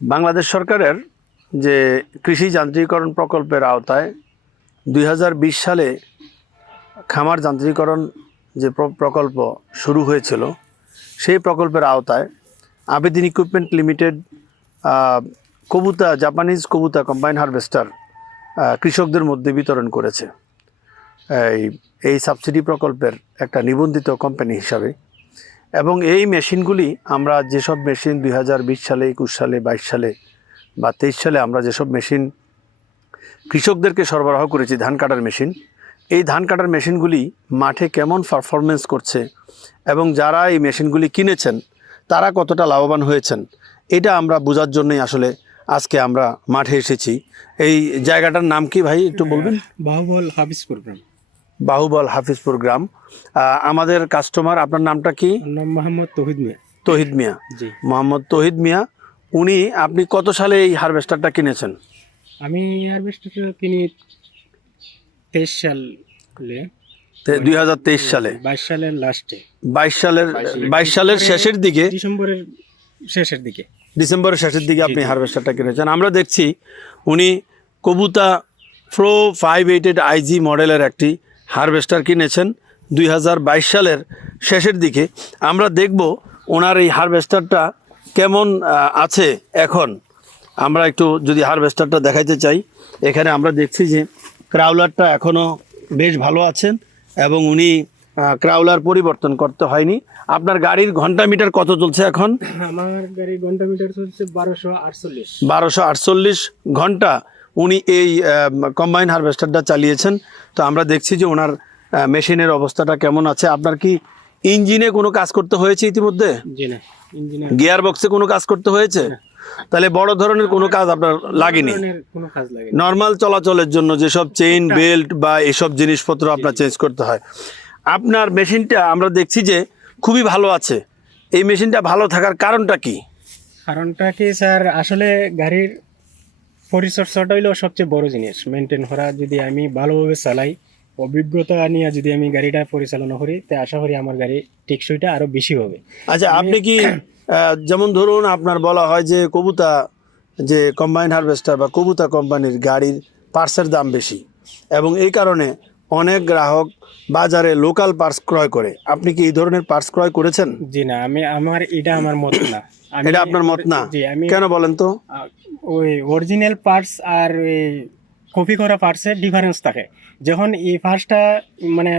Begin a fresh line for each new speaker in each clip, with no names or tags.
বাংলাদেশ সরকারের যে কৃষি যান্ত্রিকরণ প্রকল্পের আওতায় দুই হাজার বিশ সালে খামার যান্ত্রিকরণ যে প্র- প্রকল্প শুরু হয়েছিল, সেই প্রকল্পের আওতায় Abedin equipment limited Kubota, Japanese Kubota combine harvester কৃষকদের মধ্যে বিতরণ করেছে। এই এই সাবসিডি প্রকল্পের একটা নিবন্ধিত কোম্পানি হিসাবে এবং এই মেশিনগুলি আমরা যেসব মেশিন দুই হাজার বিশ সালে, একুশ সালে, বাইশ সালে বা তেইশ সালে আমরা যেসব মেশিন কৃষকদেরকে সরবরাহ করেছি, ধান কাটার মেশিন, এই ধান কাটার মেশিনগুলি মাঠে কেমন পারফরমেন্স করছে এবং যারা এই মেশিনগুলি কিনেছেন, তারা কতটা লাভবান হয়েছেন, এটা আমরা বোঝার জন্যই আসলে আজকে আমরা মাঠে এসেছি। এই জায়গাটার নাম কি ভাই, একটু বলবেন?
বাহুবল হাফিজপুর গ্রাম
বাহুবল হাফিজপুর গ্রাম। আমাদের কাস্টমার আপনার নামটা কি?
নাম মোহাম্মদ তহিদ মিয়া।
তহিদ মিয়া।
জি।
মোহাম্মদ তহিদ মিয়া উনি আপনি কত সালে এই হারভেস্টারটা কিনেছেন?
আমি হারভেস্টার কিনি তেইশ সালে।
দুই হাজার তেইশ সালে।
বাইশ সালের লাস্টে
বাইশ সালের বাইশ সালের শেষের দিকে?
ডিসেম্বরের শেষের দিকে।
ডিসেম্বরের শেষের দিকে আপনি। হারভেস্টারটা কিনেছেন। আমরা দেখছি উনি Kubota pro five eighty I G মডেলের একটি হারভেস্টার কিনেছেন দুই হাজার বাইশ সালের শেষের দিকে। আমরা দেখব ওনার এই হারভেস্টারটা কেমন আছে এখন। আমরা একটু যদি হারভেস্টারটা দেখাইতে চাই এখানে আমরা দেখছি যে ক্রাউলারটা এখনও বেশ ভালো আছেন এবং উনি ক্রাউলার পরিবর্তন করতে হয়নি। আপনার গাড়ির ঘণ্টা মিটার কত চলছে এখন?
আমার গাড়ি ঘণ্টা মিটার চলছে বারোশো আটচল্লিশ।
বারোশো আটচল্লিশ ঘণ্টা। উনি এই কম্বাইন হারভেস্টারটা চালিয়েছেন। তো আমরা দেখছি যে ওনার মেশিনের অবস্থাটা কেমন আছে। আপনার কি ইঞ্জিনে কোনো কাজ করতে হয়েছে ইতিমধ্যে? গিয়ার বক্সে কোনো কাজ করতে হয়েছে? তাহলে বড় ধরনের কোনো কাজ আপনার লাগেনি?
কাজ
নর্মাল চলাচলের জন্য যেসব চেইন বেল্ট বা এসব জিনিসপত্র আপনার চেঞ্জ করতে হয়। আপনার মেশিনটা আমরা দেখছি যে খুবই ভালো আছে। এই মেশিনটা ভালো থাকার কারণটা কি?
কারণটা কি স্যার? আসলে গাড়ির পরিচর্যাটা হইল সবচেয়ে বড় জিনিস। মেনটেন করা যদি আমি ভালোভাবে চালাই অভিজ্ঞতা নিয়ে যদি আমি গাড়িটা পরিচালনা করি তে আশা করি আমার গাড়ি টেকসইটা আরও বেশি হবে।
আচ্ছা আপনি কি যেমন ধরুন আপনার বলা হয় যে কবুতা যে কম্বাইন হারভেস্টার বা কবুতা কোম্পানির গাড়ির পার্সের দাম বেশি এবং এই কারণে অনেক গ্রাহক বাজারে লোকাল পার্স ক্রয় করে। আপনি কি এই ধরনের পার্স ক্রয় করেছেন?
জি না আমি আমার এটা আমার মত না।
এটা আপনার মত না?
আমি
কেন বলেন তো?
ওই অরিজিনাল পার্টস আর কপি করা পার্টসের ডিফারেন্স থাকে। যখন এই ফার্স্টটা মানে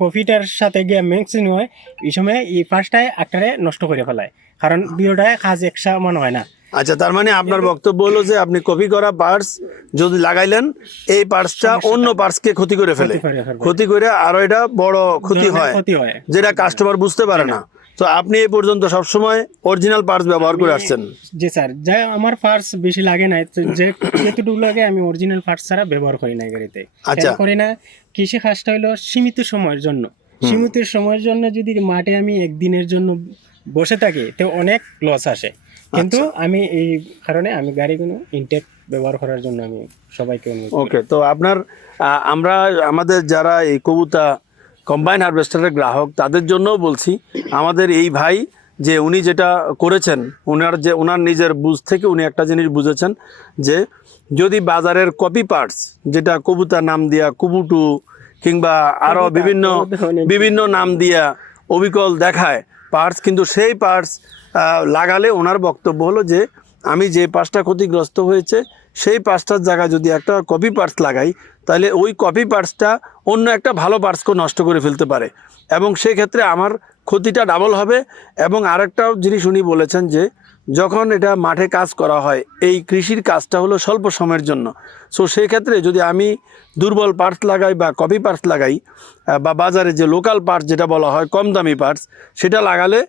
কপিটার সাথে গিয়ে মিক্সিং হয় এই সময় এই ফার্স্টটাই একটারে নষ্ট করে ফেলায়। কারণ দুটোটায় কাজ একসা মনে হয় না।
আচ্ছা তার মানে আপনার বক্তব্য হলো যে আপনি কপি করা পার্টস যদি লাগাইলেন এই পার্টসটা অন্য পার্টসকে ক্ষতি করে ফেলে।
ক্ষতি করে
আরও এটা বড় ক্ষতি হয় যেটা কাস্টমার বুঝতে পারে না। তো আপনি এই পর্যন্ত সবসময় অরিজিনাল পার্টস ব্যবহার করে আসছেন।
জি স্যার যা আমার পার্টস বেশি লাগে না যে যেটুকু লাগে আমি অরিজিনাল পার্টস ছাড়া ব্যবহার করি না গাড়িতে।
আচ্ছা।
করি না কৃষি কাজটা হলো সীমিত সময়ের জন্য। সীমিত সময়ের জন্য যদি মাঠে আমি একদিনের জন্য বসে থাকি তো অনেক লস আসে। কিন্তু
আচ্ছা।
আমি এই কারণে আমি গাড়িগুলো ইনটেক ব্যবহার করার জন্য আমি সবাইকে
ওকে তো আপনার আমরা আমাদের যারা এই কবুতা কম্বাইন হারভেস্টারের গ্রাহক তাদের জন্যও বলছি আমাদের এই ভাই যে উনি যেটা করেছেন ওনার যে ওনার নিজের বুঝ থেকে উনি একটা জিনিস বুঝেছেন যে যদি বাজারের কপি পার্টস যেটা কবুতা নাম দিয়া কুবুটু কিংবা আরও বিভিন্ন বিভিন্ন নাম দিয়া অবিকল দেখায় পার্টস কিন্তু সেই পার্টস লাগালে ওনার বক্তব্য হলো যে আমি যে পার্টসটা ক্ষতিগ্রস্ত হয়েছে সেই পার্টসটার জায়গায় যদি একটা কপি পার্টস লাগাই, তাহলে ওই কপি পার্টসটা অন্য একটা ভালো পার্টসকে নষ্ট করে ফেলতে পারে। এবং সেই ক্ষেত্রে আমার ক্ষতিটা ডাবল হবে। এবং আরেকটাও জিনিস উনি বলেছেন যে, যখন এটা মাঠে কাজ করা হয়, এই কৃষির কাজটা হলো স্বল্প সময়ের জন্য। সো সেই ক্ষেত্রে যদি আমি দুর্বল পার্টস লাগাই বা কপি পার্টস লাগাই বা বাজারে যে লোকাল পার্টস যেটা বলা হয়, কম দামি পার্টস সেটা লাগালে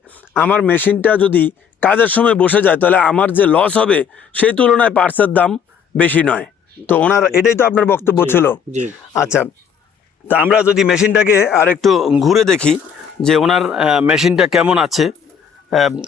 আমার মেশিনটা যদি কাজের সময় বসে যায়, তাহলে আমার যে লস হবে, সেই তুলনায় পার্টসের দাম বেশি নয়। তো ওনার এটাই তো আপনার বক্তব্য ছিল। আচ্ছা তা আমরা যদি মেশিনটাকে আর একটু ঘুরে দেখি যে ওনার মেশিনটা কেমন আছে।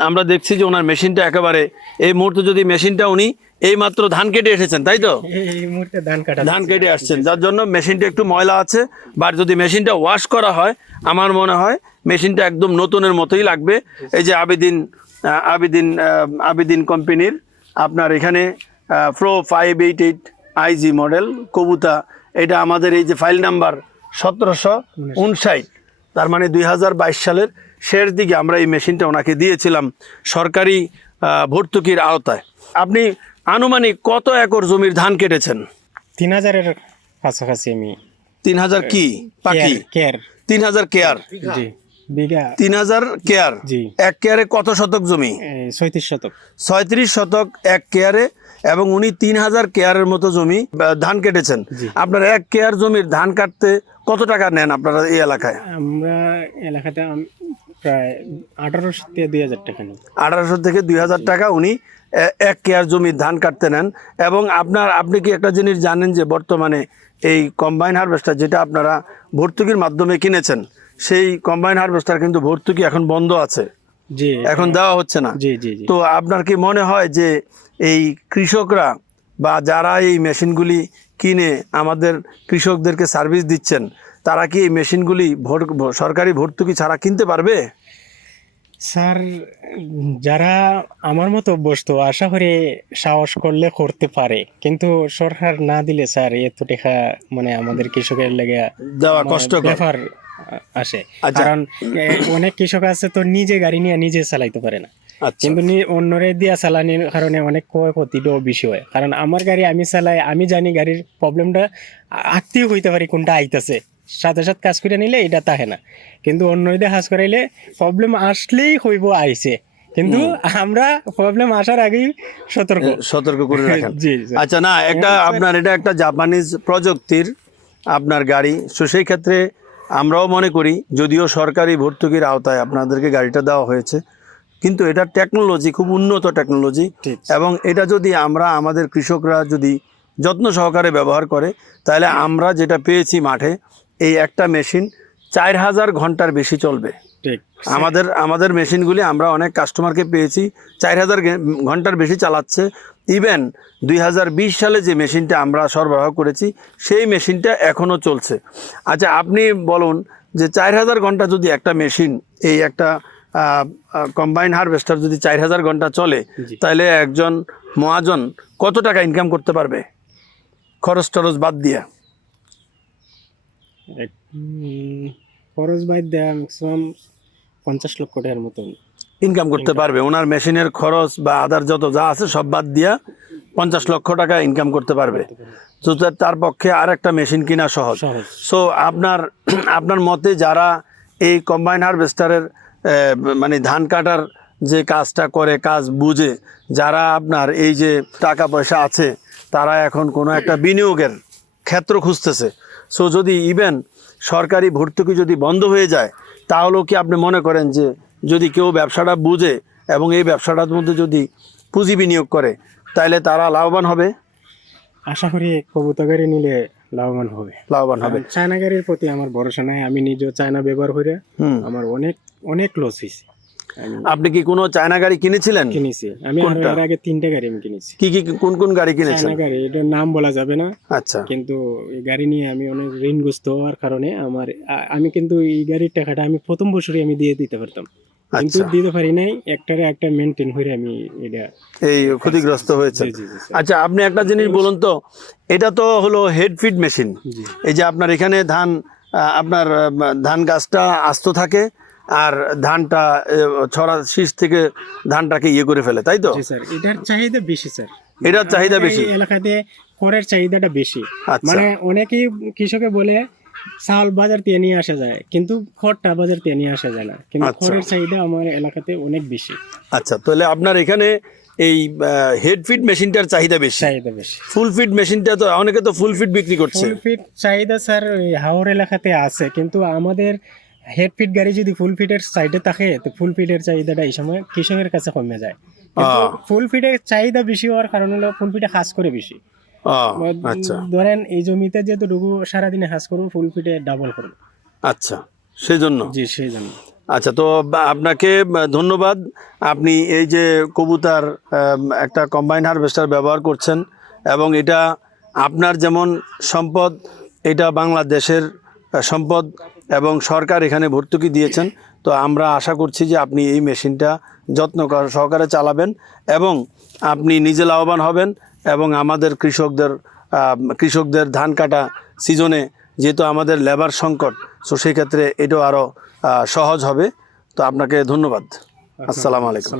আমরা দেখছি যে ওনার মেশিনটা একেবারে এই মুহূর্তে যদি মেশিনটা উনি এই মাত্র ধান কেটে এসেছেন তাই তো?
এই এই মুহূর্তে ধান কাটা
ধান কেটে আসছেন যার জন্য মেশিনটা একটু ময়লা আছে। বা যদি মেশিনটা ওয়াশ করা হয় আমার মনে হয় মেশিনটা একদম নতুনের মতোই লাগবে। এই যে আবেদিন আবেদিন আবেদিন কোম্পানির আপনার এখানে pro five eight eight I G model Kubota এটা আমাদের এই যে ফাইল নাম্বার সতেরোশো উনষাট। তার মানে দুই হাজার বাইশ সালের শেষ দিকে আমরা এই মেশিনটা ওনাকে দিয়েছিলাম সরকারি ভর্তুকির আওতায়। আপনি আনুমানিক কত একর জমির ধান কেটেছেন?
তিন হাজারের কাছাকাছি আমি
তিন হাজার কি? পাখি?
কেয়ার।
তিন হাজার কেয়ার।
জি। বিঘা
তিন হাজার কেয়ার। এক কেয়ারে কত শতক জমি?
ছয়ত্রিশ শতক।
ছয়ত্রিশ শতক এক কেয়ারে এবং উনি তিন হাজার কেয়ারের মতো জমি ধান কেটেছেন। আপনার এক কেয়ার জমির ধান কাটতে কত টাকা নেন আপনারা এই এলাকায়?
আমরা এলাকাতে প্রায় আঠারোশো থেকে দুই হাজার টাকা
আঠারোশো থেকে দুই হাজার টাকা উনি এক কেয়ার জমির ধান কাটতে নেন। এবং আপনার আপনি কি একটা জিনিস জানেন যে বর্তমানে এই কম্বাইন হারভেস্টার যেটা আপনারা ভর্তুকির মাধ্যমে কিনেছেন সেই কম্বাইন হারভেস্টার কিন্তু ভর্তুকি এখন বন্ধ আছে।
জি
এখন দেওয়া হচ্ছে না।
জি জি জি।
তো আপনার কি মনে হয় যে এই কৃষকরা বা যারা এই মেশিনগুলি কিনে আমাদের কৃষকদেরকে সার্ভিস দিচ্ছেন তারা কি এই মেশিনগুলি সরকারি ভর্তুকি ছাড়া কিনতে পারবে?
স্যার যারা আমার মতো অভ্যস্ত আশা করি সাহস করলে করতে পারে। কিন্তু সরকার না দিলে স্যার এত টাকা মানে আমাদের কৃষকের লেগে
দেওয়া কষ্টকর।
ব্যাপার আসে।
আচ্ছা।
কারণ অনেক কৃষক আছে তো নিজে গাড়ি নিয়ে নিজে চালাইতে পারে না।
আচ্ছা।
কিন্তু অন্যরে দিয়া চালানির কারণে অনেক ক্ষয়ক্ষতিটাও বেশি হয়। কারণ আমার গাড়ি আমি চালাই আমি জানি গাড়ির প্রবলেমটা আত্মীয় হইতে পারি কোনটা আইতাছে। সাথে সাথে কাজ করে নিলে এটা তাহে না। কিন্তু অন্য দিয়ে কাজ করাইলে প্রবলেম আসলেই হইব আইছে। কিন্তু আমরা প্রবলেম আসার আগেই সতর্ক।
সতর্ক করে রাখেন। আচ্ছা না একটা আপনার এটা একটা জাপানিজ প্রযুক্তির আপনার গাড়ি। তো সেই ক্ষেত্রে আমরাও মনে করি যদিও সরকারি ভর্তুকির আওতায় আপনাদেরকে গাড়িটা দেওয়া হয়েছে কিন্তু এটা টেকনোলজি খুব উন্নত টেকনোলজি এবং এটা যদি আমরা আমাদের কৃষকরা যদি যত্ন সহকারে ব্যবহার করে তাহলে আমরা যেটা পেয়েছি মাঠে এই একটা মেশিন চার হাজার ঘণ্টার বেশি চলবে।
ঠিক
আমাদের আমাদের মেশিনগুলি আমরা অনেক কাস্টমারকে পেয়েছি। চার হাজার ঘণ্টার বেশি চালাচ্ছে। ইভেন দুই হাজার বিশ সালে যে মেশিনটা আমরা সরবরাহ করেছি সেই মেশিনটা এখনও চলছে। আচ্ছা আপনি বলুন যে চার হাজার ঘণ্টা যদি একটা মেশিন এই একটা কম্বাইন হারভেস্টার যদি চার হাজার ঘণ্টা চলে তাহলে একজন মহাজন কত টাকা ইনকাম করতে পারবে? খরচ টরচ বাদ দিয়ে।
খরচ বাই দেয়া ম্যাক্সিমাম পঞ্চাশ লক্ষ টাকার মতন।
ইনকাম করতে পারবে। ওনার মেশিনের খরচ বা আদার যত যা আছে সব বাদ দিয়া পঞ্চাশ লক্ষ টাকা ইনকাম করতে পারবে। তো তার পক্ষে আর একটা মেশিন কিনা সহজ। সো আপনার আপনার মতে যারা এই কম্বাইন হারভেস্টারের মানে ধান কাটার যে কাজটা করে কাজ বুঝে যারা আপনার এই যে টাকা পয়সা আছে তারা এখন কোনো একটা বিনিয়োগের ক্ষেত্র খুঁজতেছে। সো যদি ইভেন সরকারি ভর্তুকি যদি বন্ধ হয়ে যায় তাহলেও কি আপনি মনে করেন যে যদি কেউ ব্যবসাটা বুঝে এবং এই ব্যবসাটার মধ্যে যদি পুঁজি বিনিয়োগ করে তাহলে তারা লাভবান হবে?
আশা করি কবুতর গাড়ি নিলে লাভবান হবে।
লাভবান হবে।
চায়না গাড়ির প্রতি আমার ভরসা নাই। আমি নিজেও চায়না ব্যবহার করে আমার অনেক অনেক লস হয়েছে
আপনি কি কোনো চায়না গাড়ি কিনেছিলেন?
কিনেছি। আমি এর আগে তিনটে গাড়ি আমি কিনেছি।
কি কি কোন কোন গাড়ি কিনেছেন?
চায়না গাড়ি এটার নাম বলা যাবে না।
আচ্ছা।
কিন্তু এই গাড়ি নিয়ে আমি অনেক ঋণগ্রস্ত হওয়ার কারণে আমার আমি কিন্তু এই গাড়ির টাকাটা আমি প্রথম বছরই আমি দিয়ে দিতে পারতাম। কিন্তু
আচ্ছা।
দিতে পারি নাই একটারে একটা মেনটেন করে আমি এটা
এই ক্ষতিগ্রস্ত হয়েছে। আচ্ছা আপনি একটা জিনিস বলুন তো এটা তো হলো হেড ফিড মেশিন এই যে আপনার এখানে ধান আহ, আপনার ধান গাছটা আস্ত থাকে আর ধানটা ছড়া শীষ থেকে ধানটাকে ইয়ে করে ফেলে তাই তো?
স্যার এটার চাহিদা বেশি স্যার।
এটার চাহিদা বেশি?
এলাকাতে খড়ের চাহিদাটা বেশি।
আচ্ছা।
মানে অনেকেই কৃষকে বলে চাল বাজার থেকে নিয়ে আসা যায় কিন্তু খড়টা বাজার থেকে নিয়ে আসা যায় না। কিন্তু
আচ্ছা।
খড়ের চাহিদা আমার এলাকাতে অনেক বেশি।
আচ্ছা তাহলে আপনার এখানে এই হেড ফিড মেশিনটার চাহিদা বেশি?
চাহিদা বেশি।
ফুল ফিড মেশিনটা তো অনেকে তো ফুল ফিড বিক্রি করছে।
ফুল ফিট চাহিদা স্যার হাওর এলাকাতে আছে কিন্তু আমাদের হেড ফিট গাড়ি যদি ফুল ফিটের সাইডে থাকে তো ফুল ফিটের চাহিদাটা এই সময় কৃষকের কাছে কমে যায়। কিন্তু। ফুল ফিটের চাহিদা বেশি হওয়ার কারণ হলো ফুল ফিটে হাজ করে বেশি।
আচ্ছা।
ধরেন এই জমিতে যেহেতু সারাদিনে হাজ করব ফুল ফিটে ডাবল করব।
আচ্ছা সেই জন্য
জি সেই জন্য
আচ্ছা তো আপনাকে ধন্যবাদ। আপনি এই যে কবুতার একটা কম্বাইন হারভেস্টার ব্যবহার করছেন এবং এটা আপনার যেমন সম্পদ এটা বাংলাদেশের সম্পদ। এবং সরকার এখানে ভর্তুকি দিয়েছেন। তো আমরা আশা করছি যে আপনি এই মেশিনটা যত্ন কর- সহকারে চালাবেন এবং আপনি নিজে লাভবান হবেন এবং আমাদের কৃষকদের কৃষকদের ধান কাটা সিজনে যেহেতু আমাদের লেবার সংকট সো সেই ক্ষেত্রে এটাও আরও সহজ হবে। তো আপনাকে ধন্যবাদ।
আসসালামু আলাইকুম।